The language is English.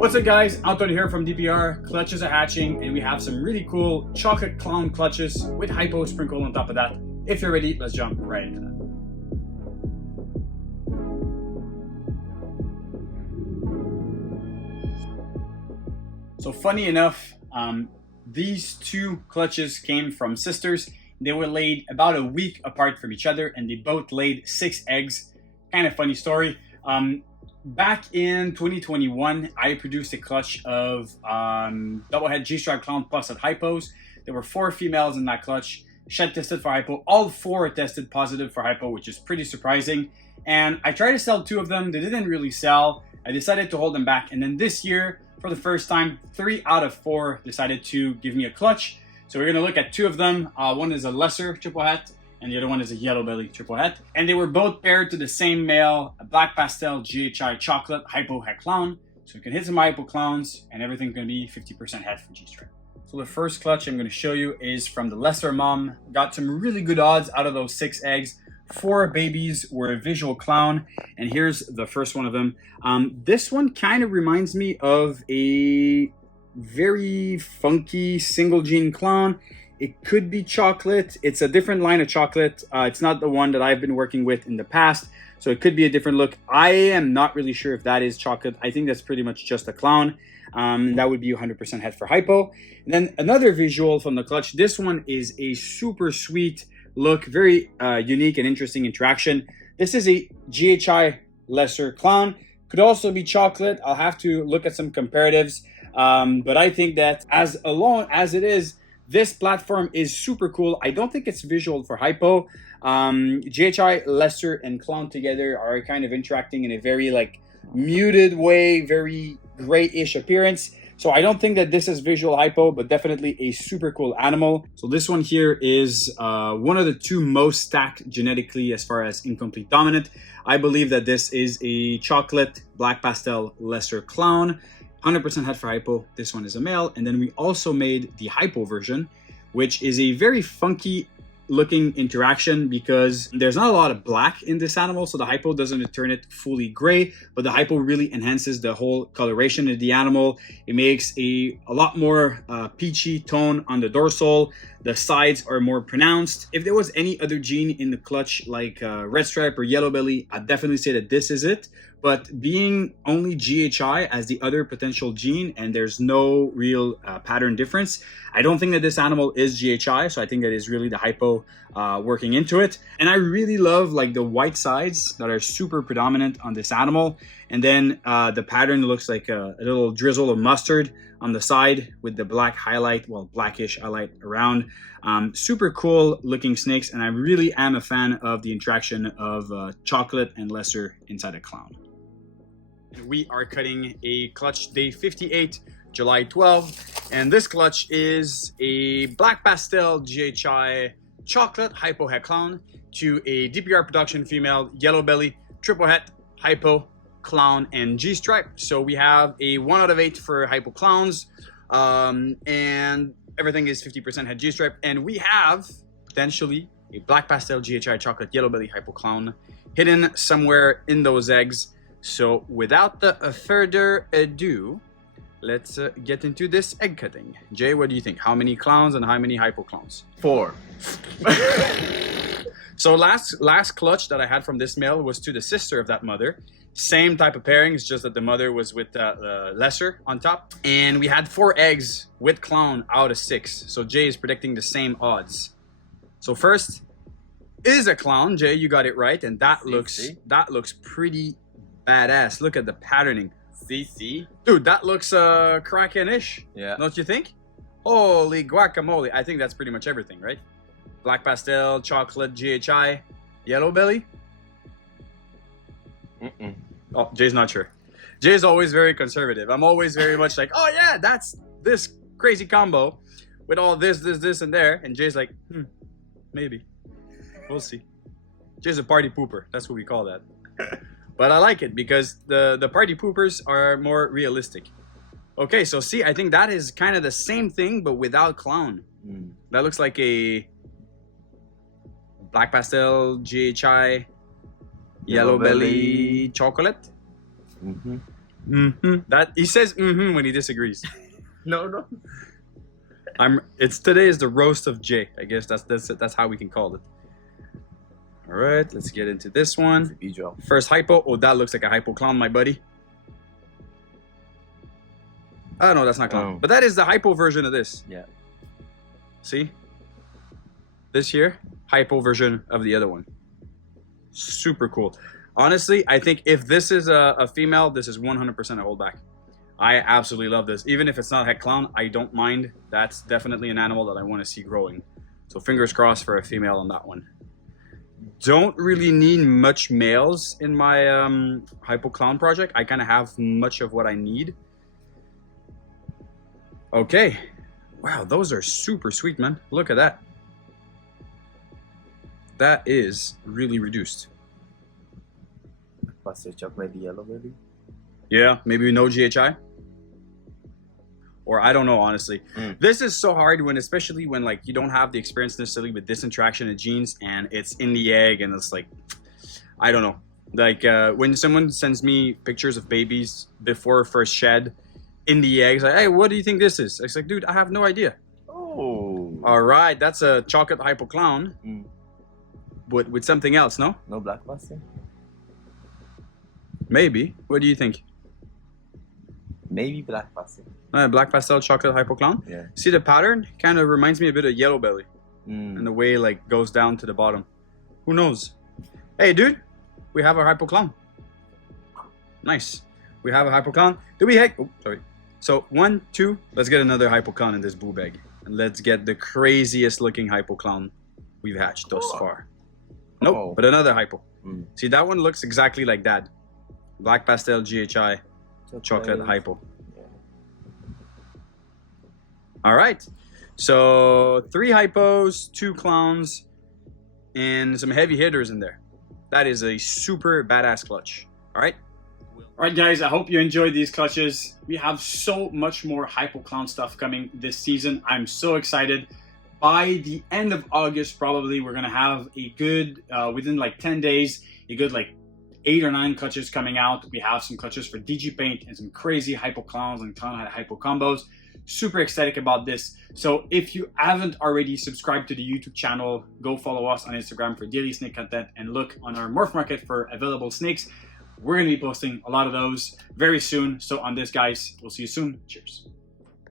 What's up guys, Anton here from DPR. Clutches are hatching and we have some really cool chocolate clown clutches with hypo sprinkled on top of that. If you're ready, let's jump right into that. So funny enough, these two clutches came from sisters. They were laid about a week apart from each other and they both laid 6 eggs. Kind of funny story. Back in 2021, I produced a clutch of double head G-Stripe Clown Plus at Hypos. There were 4 females in that clutch. Shed tested for hypo. All 4 tested positive for hypo, which is pretty surprising. And I tried to sell 2 of them. They didn't really sell. I decided to hold them back. And then this year, for the first time, 3 out of 4 decided to give me a clutch. So we're gonna look at 2 of them. One is a lesser triple het, and the other one is a yellow belly triple het. And they were both paired to the same male, a black pastel GHI chocolate hypo het clown. So we can hit some hypo clowns and everything's gonna be 50% het for G-Stripe. So the first clutch I'm gonna show you is from the lesser mom. Got some really good odds out of those 6 eggs. 4 babies were a visual clown, and here's the first one of them. This one kind of reminds me of a very funky single gene clown. It could be chocolate. It's a different line of chocolate. It's not the one that I've been working with in the past, so it could be a different look. I am not really sure if that is chocolate. I think that's pretty much just a clown. That would be 100% het for hypo. And then another visual from the clutch. This one is a super sweet look, very unique and interesting interaction. This is a GHI lesser clown. Could also be chocolate. I'll have to look at some comparatives. But I think that as alone as it is, this platform is super cool. I don't think it's visual for hypo. GHI, lesser, and clown together are kind of interacting in a very like muted way, very gray-ish appearance. So I don't think that this is visual hypo, but definitely a super cool animal. So this one here is one of the 2 most stacked genetically as far as incomplete dominant. I believe that this is a chocolate black pastel lesser clown. 100% het for hypo. This one is a male. And then we also made the hypo version, which is a very funky looking interaction because there's not a lot of black in this animal, so the hypo doesn't turn it fully gray, but the hypo really enhances the whole coloration of the animal. It makes a lot more peachy tone on the dorsal. The sides are more pronounced. If there was any other gene in the clutch like red stripe or yellow belly, I'd definitely say that this is it. But being only GHI as the other potential gene and there's no real pattern difference, I don't think that this animal is GHI. So I think that is really the hypo working into it. And I really love like the white sides that are super predominant on this animal. And then the pattern looks like a little drizzle of mustard on the side with the black highlight, well, blackish highlight around. Super cool looking snakes. And I really am a fan of the interaction of chocolate and lesser inside a clown. We are cutting a clutch day 58, July 12, and this clutch is a black pastel GHI chocolate hypo het clown to a DPR production female yellow belly triple het hypo clown and G-stripe. So we have a 1 out of 8 for hypo clowns, and everything is 50% het G-stripe, and we have potentially a black pastel GHI chocolate yellow belly hypo clown hidden somewhere in those eggs. So without further ado, let's get into this egg cutting. Jay, what do you think? How many clowns and how many hypo clowns? 4. So last clutch that I had from this male was to the sister of that mother. Same type of pairing, it's just that the mother was with lesser on top. And we had 4 eggs with clown out of 6. So Jay is predicting the same odds. So first is a clown. Jay, you got it right, and that looks pretty badass. Look at the patterning. See? Dude, that looks Kraken-ish. Yeah. Don't you think? Holy guacamole. I think that's pretty much everything, right? Black pastel, chocolate, GHI, yellow belly. Oh, Jay's not sure. Jay's always very conservative. I'm always very much like, oh yeah, that's this crazy combo with all this, and there. And Jay's like, maybe. We'll see. Jay's a party pooper. That's what we call that. But I like it because the party poopers are more realistic. Okay, so see, I think that is kind of the same thing, but without clown. That looks like a black pastel, GHI, yellow belly chocolate. That he says when he disagrees. No. Today is the roast of Jay. I guess that's how we can call it. All right, let's get into this one. First hypo. Oh, that looks like a hypo clown, my buddy. Oh no, that's not clown. But that is the hypo version of this. Yeah. See? This here, hypo version of the other one. Super cool. Honestly, I think if this is a female, this is 100% a holdback. I absolutely love this. Even if it's not a heck clown, I don't mind. That's definitely an animal that I want to see growing. So fingers crossed for a female on that one. Don't really need much males in my hypo clown project. I kind of have much of what I need. Okay. Wow, those are super sweet, man. Look at that. That is really reduced. Pastel chocolate yellow, maybe? Yeah, maybe no GHI. Or I don't know, honestly. This is so hard especially when like you don't have the experience necessarily with this interaction of genes and it's in the egg and it's like, I don't know. Like when someone sends me pictures of babies before first shed in the eggs, like, hey, what do you think this is? It's like, dude, I have no idea. Oh. All right, that's a chocolate hypo clown. But with something else, no? No black pastel? Maybe. What do you think? Maybe black pastel. Black pastel chocolate hypo clown? Yeah. See the pattern? Kind of reminds me a bit of yellow belly. And the way like goes down to the bottom. Who knows? Hey, dude, we have a hypo clown. Nice. We have a hypo clown. Oh, sorry. So 1, 2, let's get another hypo clown in this boo bag. And let's get the craziest looking hypo clown we've hatched thus far. Nope, but another hypo. See, that one looks exactly like that. Black pastel GHI chocolate hypo. Yeah. All right. So 3 hypos, 2 clowns, and some heavy hitters in there. That is a super badass clutch. All right. All right, guys, I hope you enjoyed these clutches. We have so much more hypo clown stuff coming this season. I'm so excited. By the end of August, probably, we're going to have a good, within like 10 days, a good like 8 or 9 clutches coming out. We have some clutches for DG Paint and some crazy hypo clowns and clown hypo combos. Super ecstatic about this. So if you haven't already subscribed to the YouTube channel, go follow us on Instagram for daily snake content and look on our Morph Market for available snakes. We're going to be posting a lot of those very soon. So on this, guys, we'll see you soon. Cheers.